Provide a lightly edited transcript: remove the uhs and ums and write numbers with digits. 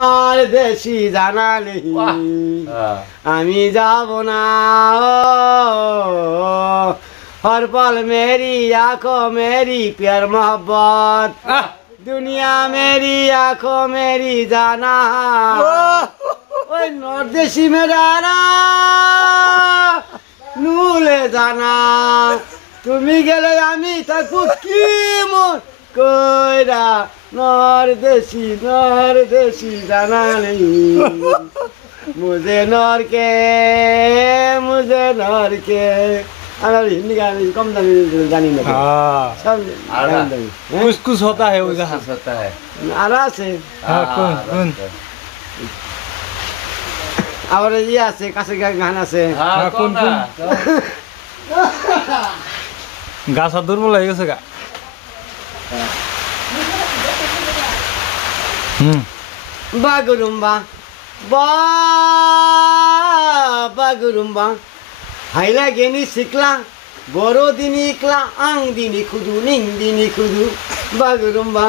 আর দেশি জানালে আমি যাব না हर पल मेरी आंखों मेरी प्यार मोहब्बत दुनिया मेरी आंखों मेरी जाना ओए नॉर्देशी में जाना নুলে জানা তুমি গেলে আমি থাকবো কি মন কইরা নরদেশি জানা নেই মুঝে নর কে अगर हिंदी गाने कम दामी जानी ना सब दामी कुछ कुछ होता है उधर होता है आरा से कौन और ये से कासे गाना से हाँ कौन गासा दुर्बल है कैसे का बागुरुम्बा बागुरुम्बा हाइला गेनी सिकला बोरो दिनी इकला आंग दिनी खुदू निंग दिनी खुदू बागुरुम्बा